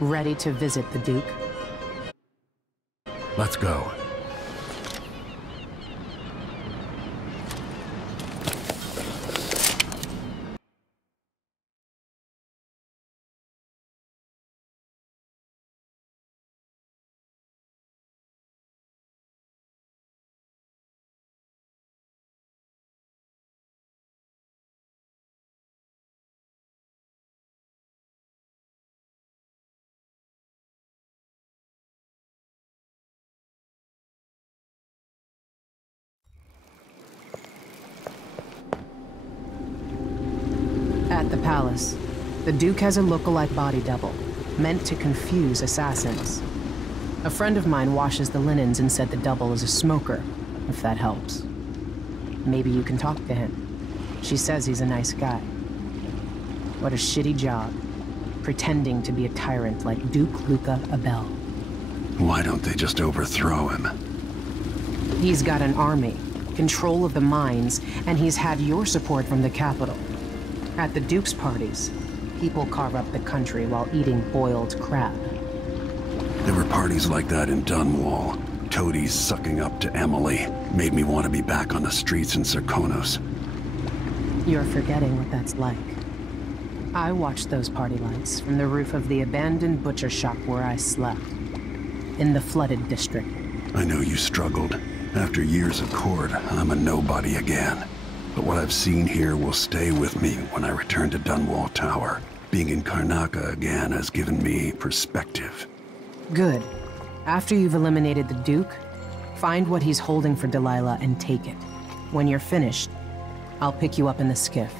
Ready to visit the Duke? Let's go. At the palace, the Duke has a lookalike body double, meant to confuse assassins. A friend of mine washes the linens and said the double is a smoker, if that helps. Maybe you can talk to him. She says he's a nice guy. What a shitty job, pretending to be a tyrant like Duke Luca Abel. Why don't they just overthrow him? He's got an army, control of the mines, and he's had your support from the capital. At the Duke's parties, people carve up the country while eating boiled crab. There were parties like that in Dunwall. Toadies sucking up to Emily made me want to be back on the streets in Serkonos. You're forgetting what that's like. I watched those party lights from the roof of the abandoned butcher shop where I slept, in the flooded district. I know you struggled. After years of court, I'm a nobody again. But what I've seen here will stay with me when I return to Dunwall Tower. Being in Karnaca again has given me perspective. Good. After you've eliminated the Duke, find what he's holding for Delilah and take it. When you're finished, I'll pick you up in the skiff.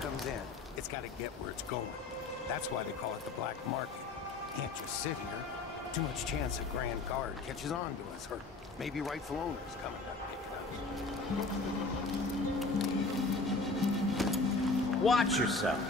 Comes in, it's got to get where it's going. That's why they call it the black market. Can't just sit here. Too much chance a Grand Guard catches on to us, or maybe rightful owners coming to pick it up. Watch yourself.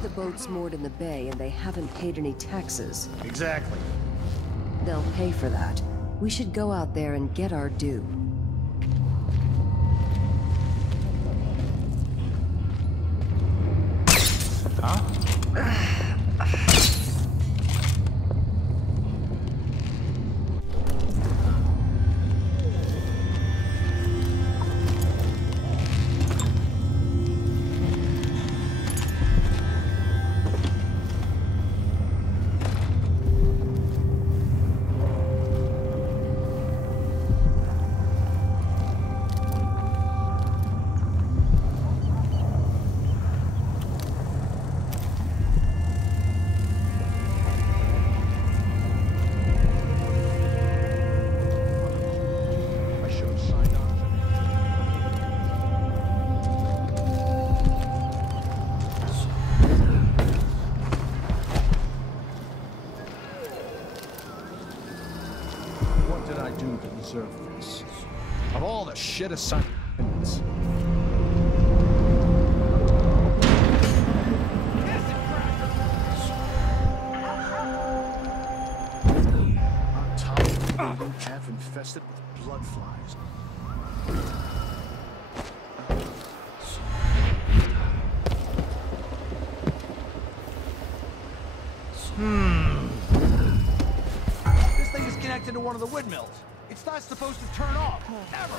The boat's moored in the bay and they haven't paid any taxes. Exactly. They'll pay for that. We should go out there and get our due. Huh? did I do to deserve this? Of all the shit assignments. On top of the building, half infested with blood flies. This thing is connected to one of the windmills. It's not supposed to turn off, ever.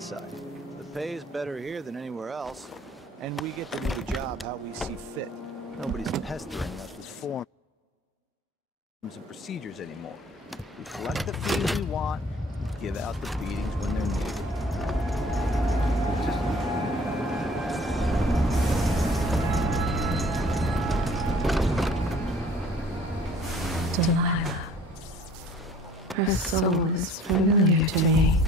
Side. The pay is better here than anywhere else, and we get to do the job how we see fit. Nobody's pestering us with forms and procedures anymore. We collect the fees we want, give out the beatings when they're needed. Delilah. Her soul is familiar to me.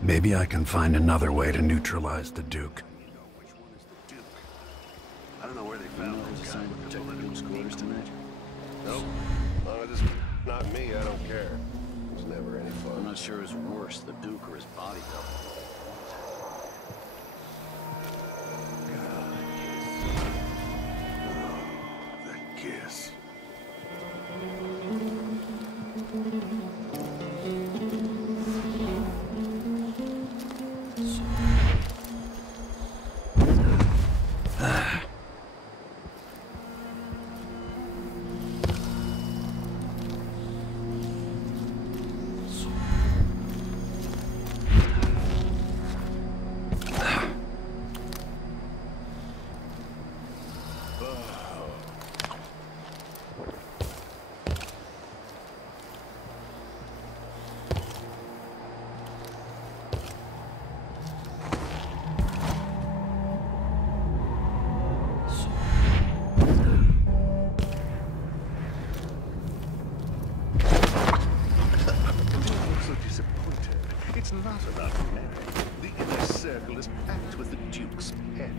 Maybe I can find another way to neutralize the Duke. I don't know where they found this guy. Check the Duke's quarters tonight. Nope. As long as it's not me, I don't care. It's never any fun. I'm not sure who's worse, the Duke or his body double. That kiss. Not about Mary. The inner circle is packed with the Duke's pets.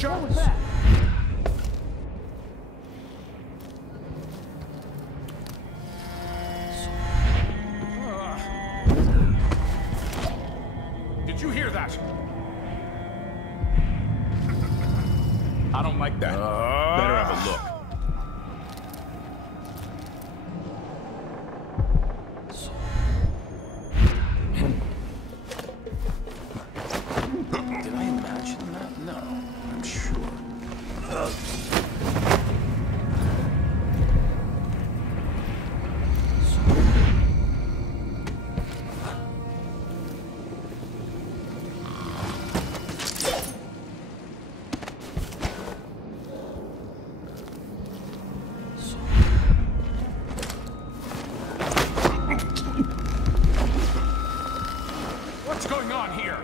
What was that? Did you hear that? I don't like that. Better have a look. Did I imagine that? No, I'm sure. What's going on here?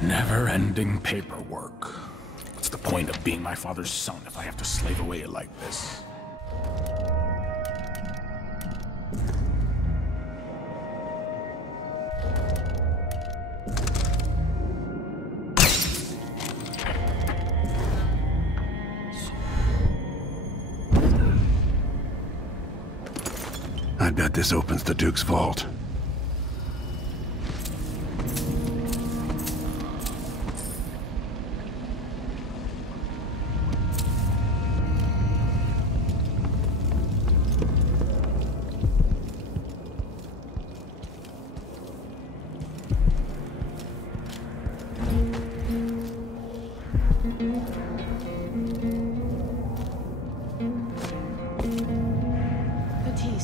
Never-ending paperwork. What's the point of being my father's son if I have to slave away like this? I bet this opens the Duke's vault.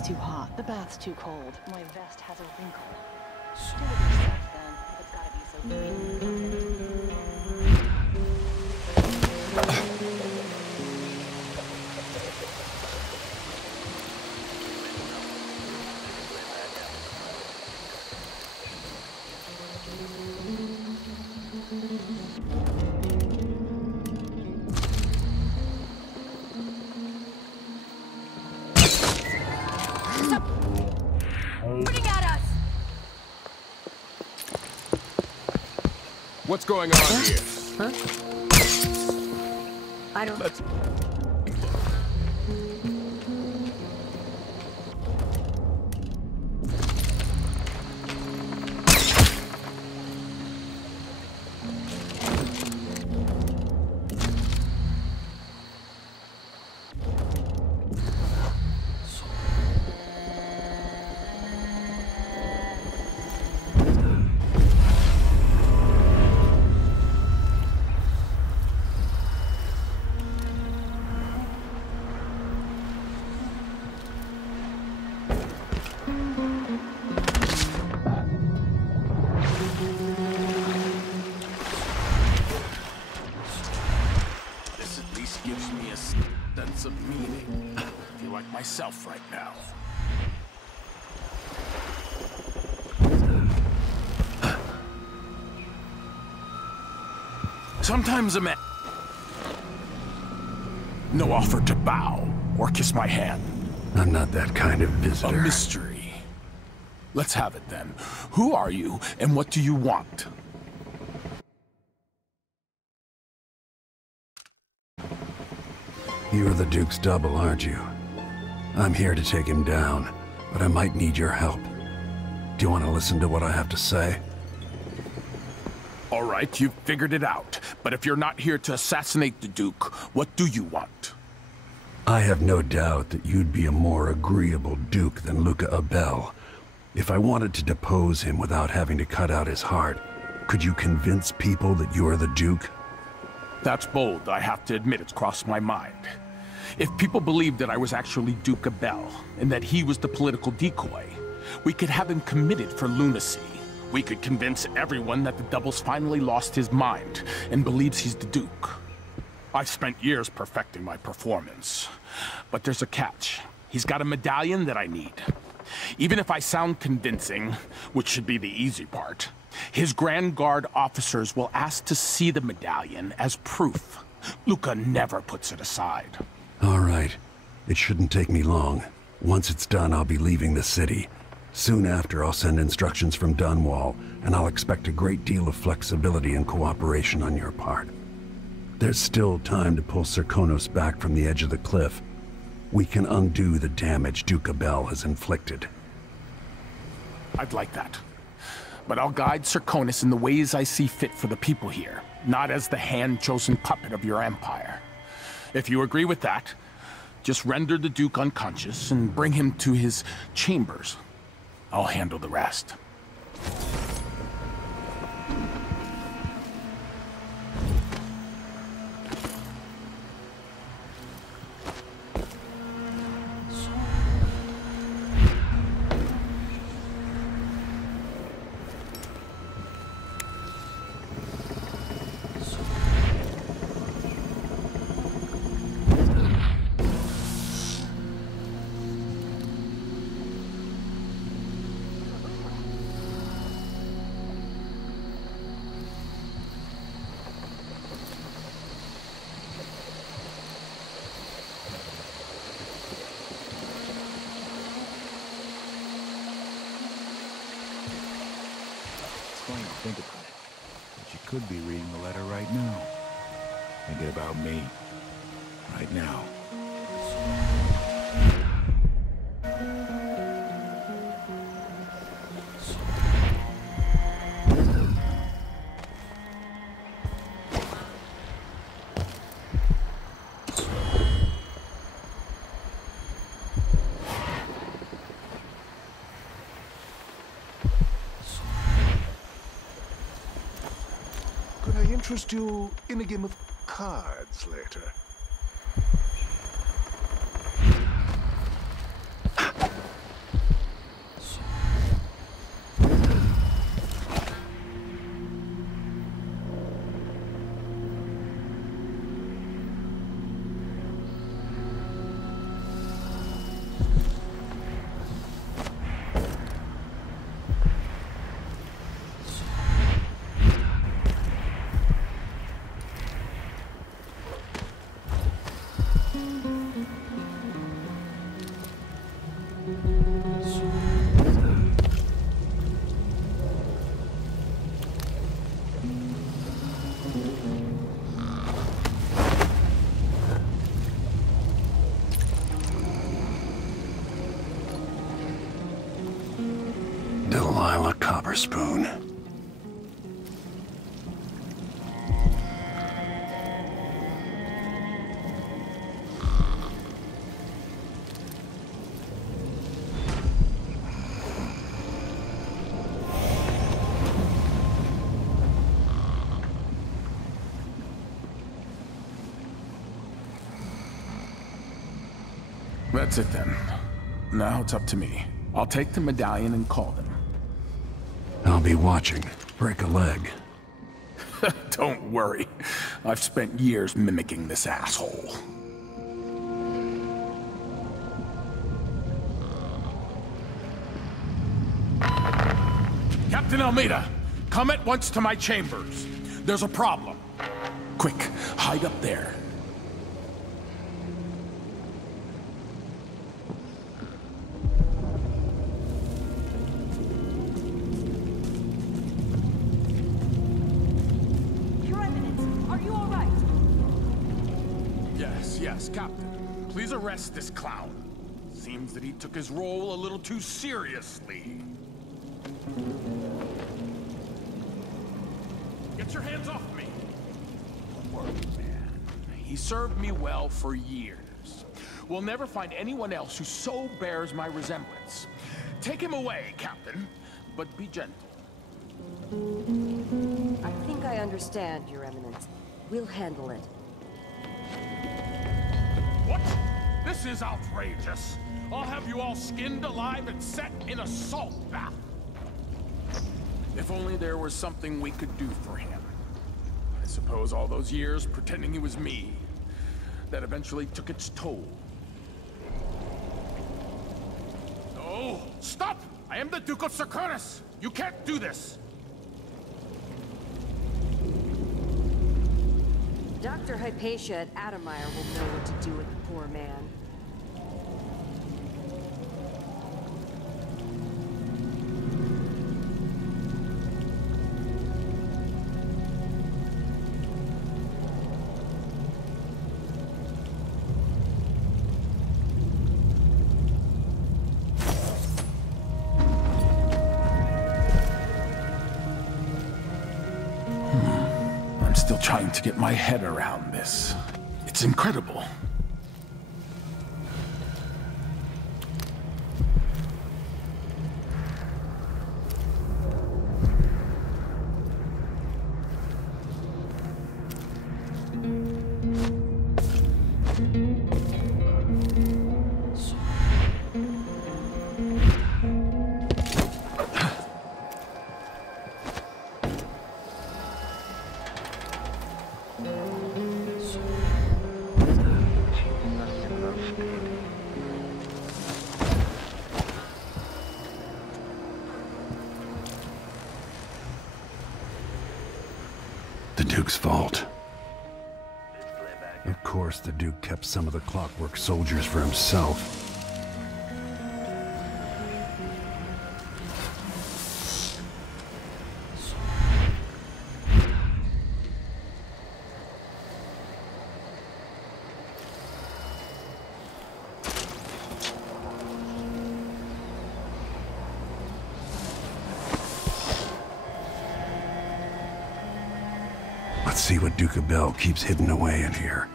Too hot. The bath's too cold. My vest has a wrinkle. It would be safe then, if it's gotta be so green. What's going on here? Huh? I don't... Of meaning. I feel like myself right now. Sometimes a man... No offer to bow or kiss my hand. I'm not that kind of visitor. A mystery. Let's have it then. Who are you and what do you want? You're the Duke's double, aren't you? I'm here to take him down, but I might need your help. Do you want to listen to what I have to say? All right, you've figured it out. But if you're not here to assassinate the Duke, what do you want? I have no doubt that you'd be a more agreeable Duke than Luca Abel. If I wanted to depose him without having to cut out his heart, could you convince people that you're the Duke? That's bold. I have to admit it's crossed my mind. If people believed that I was actually Duke Abel, and that he was the political decoy, We could have him committed for lunacy. We could convince everyone that the Double's finally lost his mind and believes he's the Duke. I've spent years perfecting my performance. But there's a catch. He's got a medallion that I need. Even if I sound convincing, which should be the easy part, his Grand Guard officers will ask to see the medallion as proof. Luca never puts it aside. All right. It shouldn't take me long. Once it's done, I'll be leaving the city. Soon after, I'll send instructions from Dunwall, and I'll expect a great deal of flexibility and cooperation on your part. There's still time to pull Serkonos back from the edge of the cliff. We can undo the damage Duke Abel has inflicted. I'd like that. But I'll guide Serkonos in the ways I see fit for the people here, not as the hand-chosen puppet of your empire. If you agree with that, just render the Duke unconscious and bring him to his chambers. I'll handle the rest. Think about it. But you could be reading the letter right now. Thinking about me. Right now. Interest you in a game of cards later? Spoon. That's it then. Now it's up to me. I'll take the medallion and call them. I'll be watching. Break a leg. Don't worry. I've spent years mimicking this asshole. Captain Almeida, come at once to my chambers. There's a problem. Quick, hide up there. Yes, Captain. Please arrest this clown. Seems that he took his role a little too seriously. Get your hands off me! Don't worry, man. He served me well for years. We'll never find anyone else who so bears my resemblance. Take him away, Captain, but be gentle. I think I understand, Your Eminence. We'll handle it. What? This is outrageous. I'll have you all skinned alive and set in a salt bath. If only there was something we could do for him. I suppose all those years pretending he was me, that eventually took its toll. No! Stop! I am the Duke of Serkurnus! You can't do this! Dr. Hypatia at Adamire will know what to do with the poor man. I'm still trying to get my head around this. It's incredible. The Duke's fault. Of course, the Duke kept some of the clockwork soldiers for himself. Let's see what Duke of Bell keeps hidden away in here.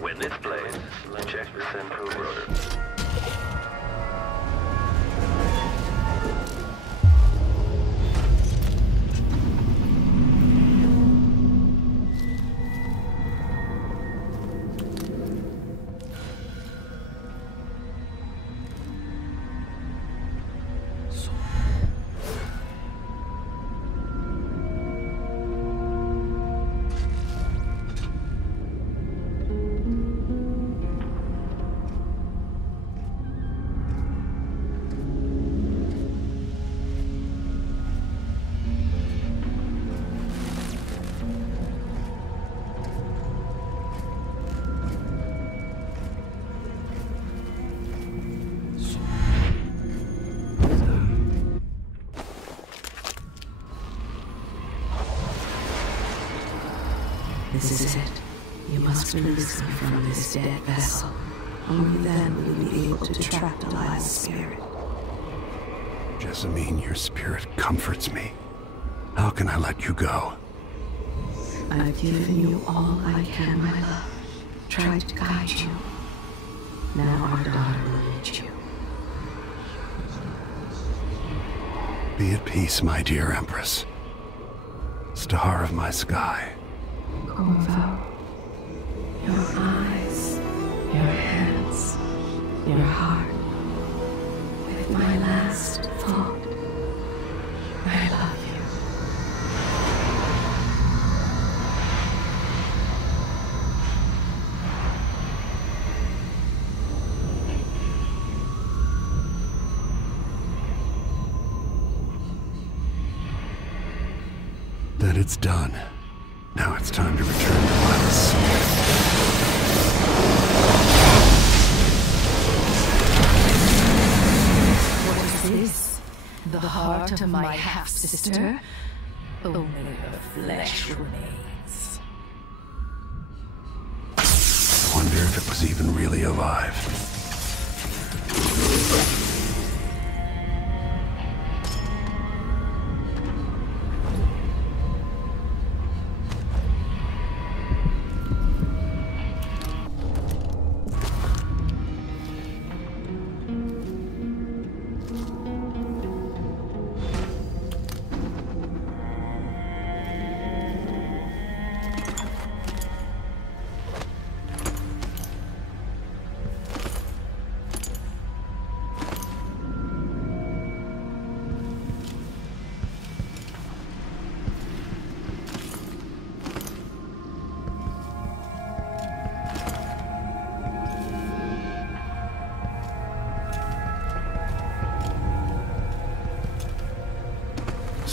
When this plays, check the central rotor. This is it. You must release me from this dead vessel. Only then will you be able to trap Delilah's spirit. Jessamine, your spirit comforts me. How can I let you go? I've given you all I can, my love. Tried to guide you. Now our daughter will lead you. Be at peace, my dear Empress. Star of my sky. Corvo, your eyes, your hands, your heart. With my last thought, I love you. Then it's done. Now it's time to return to Delilah's soul. What is this? The heart of my half-sister? Only her flesh remains. I wonder if it was even really alive.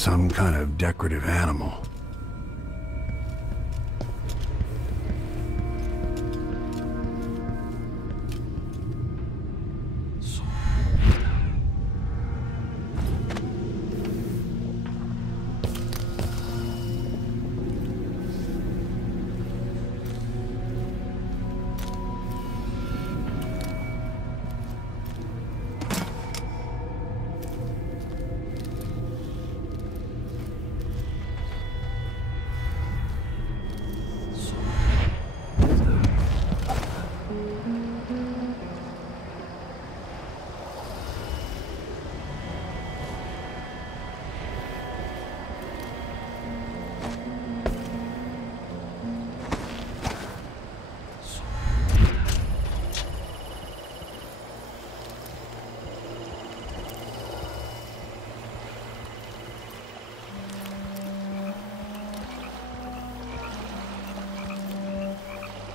Some kind of decorative animal.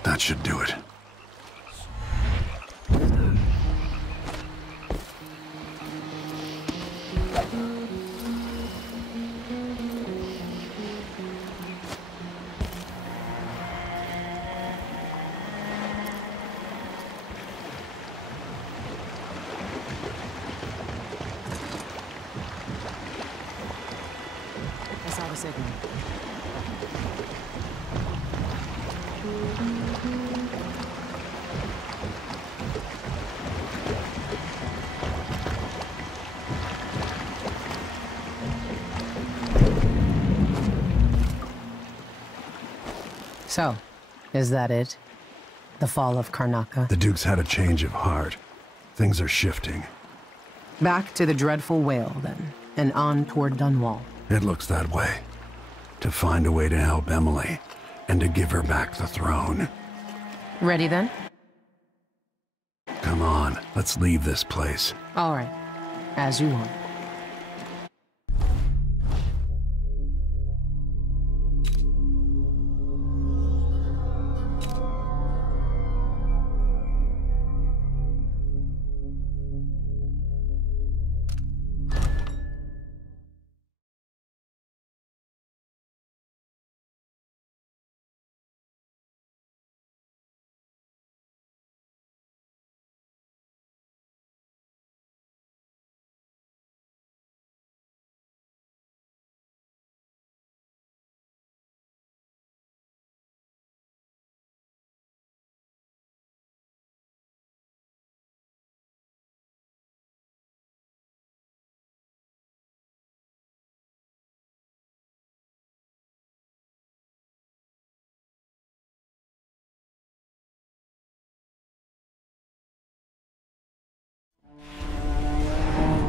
That should do it. I saw the signal. So, is that it? The fall of Karnaca? The Duke's had a change of heart. Things are shifting. Back to the dreadful whale, then, and on toward Dunwall. It looks that way. To find a way to help Emily, and to give her back the throne. Ready, then? Come on, let's leave this place. All right. As you want.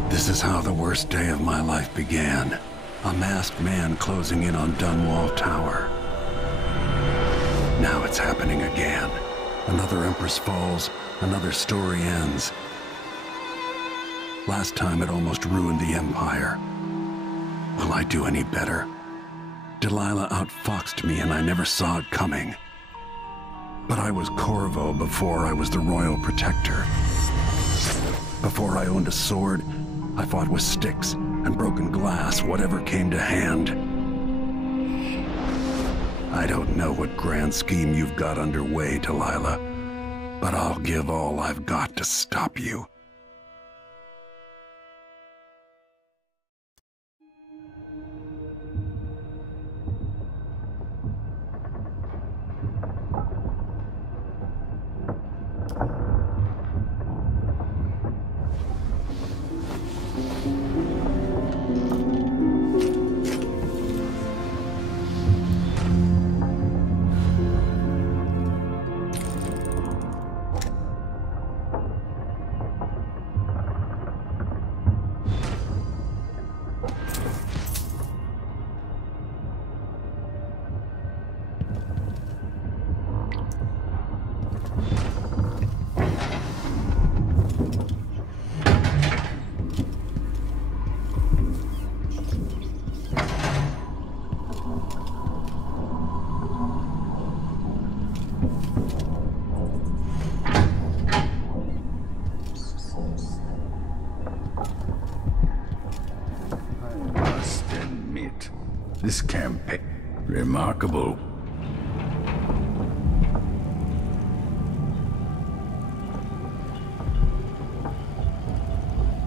This is how the worst day of my life began. A masked man closing in on Dunwall Tower. Now it's happening again. Another Empress falls, another story ends. Last time it almost ruined the Empire. Will I do any better? Delilah outfoxed me and I never saw it coming. But I was Corvo before I was the Royal Protector. Before I owned a sword, I fought with sticks and broken glass, whatever came to hand. I don't know what grand scheme you've got underway, Delilah, but I'll give all I've got to stop you. this campaign. Remarkable.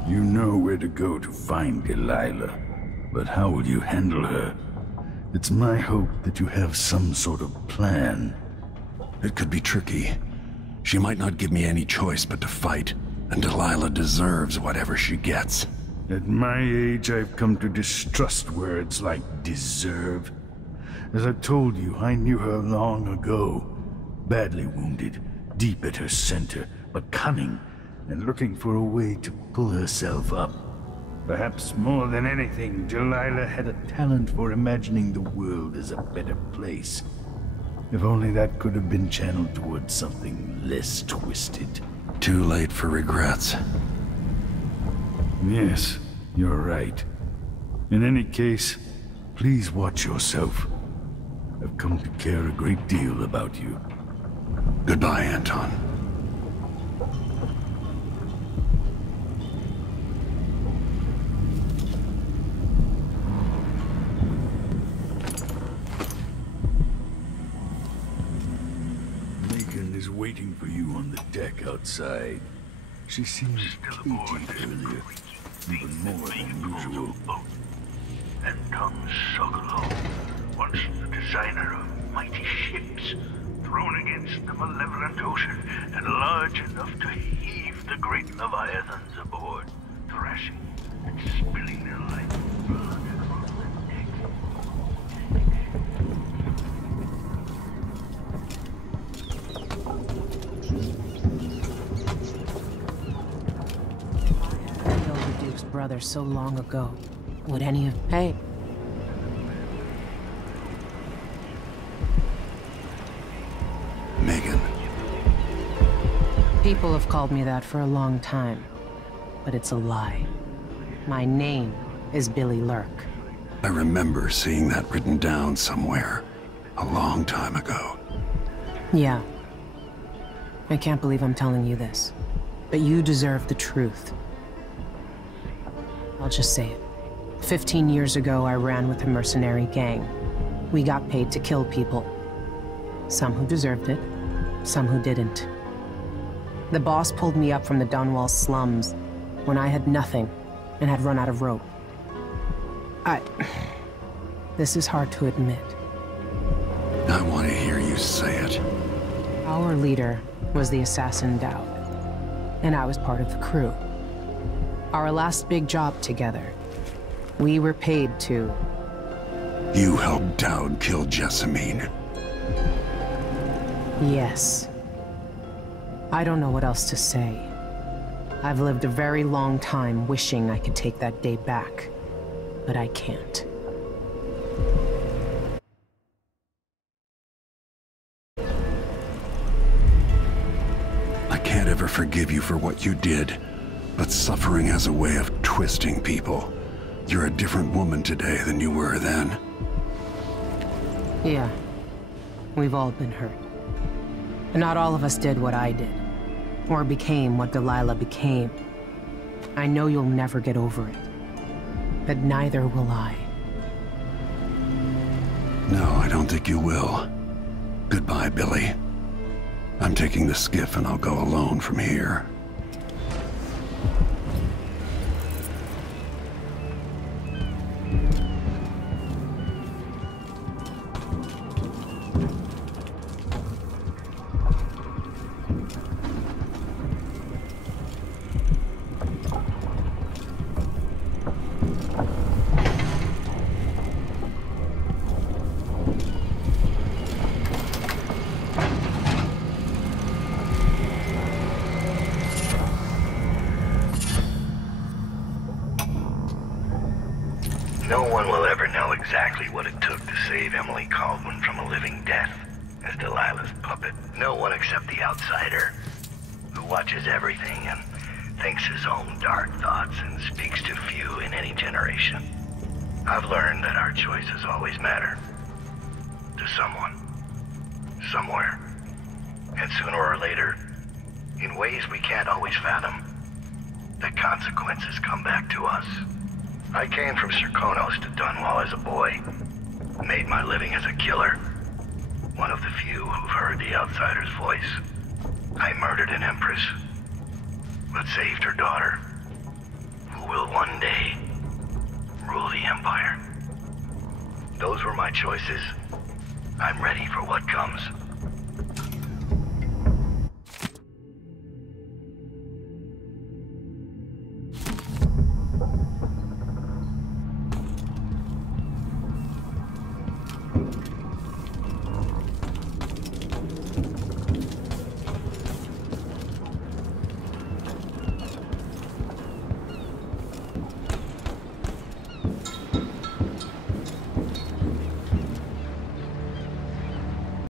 You know where to go to find Delilah, but how will you handle her? It's my hope that you have some sort of plan. It could be tricky. She might not give me any choice but to fight, and Delilah deserves whatever she gets. At my age, I've come to distrust words like deserve. As I've told you, I knew her long ago. Badly wounded, deep at her center, but cunning, and looking for a way to pull herself up. Perhaps more than anything, Delilah had a talent for imagining the world as a better place. If only that could have been channeled towards something less twisted. Too late for regrets. Yes, you're right. In any case, please watch yourself. I've come to care a great deal about you. Goodbye, Anton. Waiting for you on the deck outside. She seemed tweety earlier, even more than usual. And tongues Sogolo, once the designer of mighty ships, thrown against the malevolent ocean and large enough to heave the great leviathans aboard, thrashing and spilling their lifeblood across the deck. Brother so long ago. Would any of... Hey. Megan. People have called me that for a long time, but it's a lie. My name is Billy Lurk. I remember seeing that written down somewhere a long time ago. Yeah. I can't believe I'm telling you this, but you deserve the truth. I'll just say it. 15 years ago, I ran with a mercenary gang. We got paid to kill people. Some who deserved it, some who didn't. The boss pulled me up from the Dunwall slums when I had nothing and had run out of rope. This is hard to admit. I want to hear you say it. Our leader was the assassin Dowd, and I was part of the crew. Our last big job together, we were paid to... You helped Dowd kill Jessamine. Yes. I don't know what else to say. I've lived a very long time wishing I could take that day back, but I can't. I can't ever forgive you for what you did. But suffering has a way of twisting people. You're a different woman today than you were then. Yeah. We've all been hurt. But not all of us did what I did. Or became what Delilah became. I know you'll never get over it. But neither will I. No, I don't think you will. Goodbye, Billy. I'm taking the skiff and I'll go alone from here. No one will ever know exactly what it took to save Emily Caldwin from a living death as Delilah's puppet. No one except the outsider, who watches everything and thinks his own dark thoughts and speaks to few in any generation. I've learned that our choices always matter. To someone. Somewhere. And sooner or later, in ways we can't always fathom, the consequences come back to us. I came from Serkonos to Dunwall as a boy. Made my living as a killer. One of the few who've heard the outsider's voice. I murdered an empress, but saved her daughter, who will one day rule the Empire. Those were my choices. I'm ready for what comes.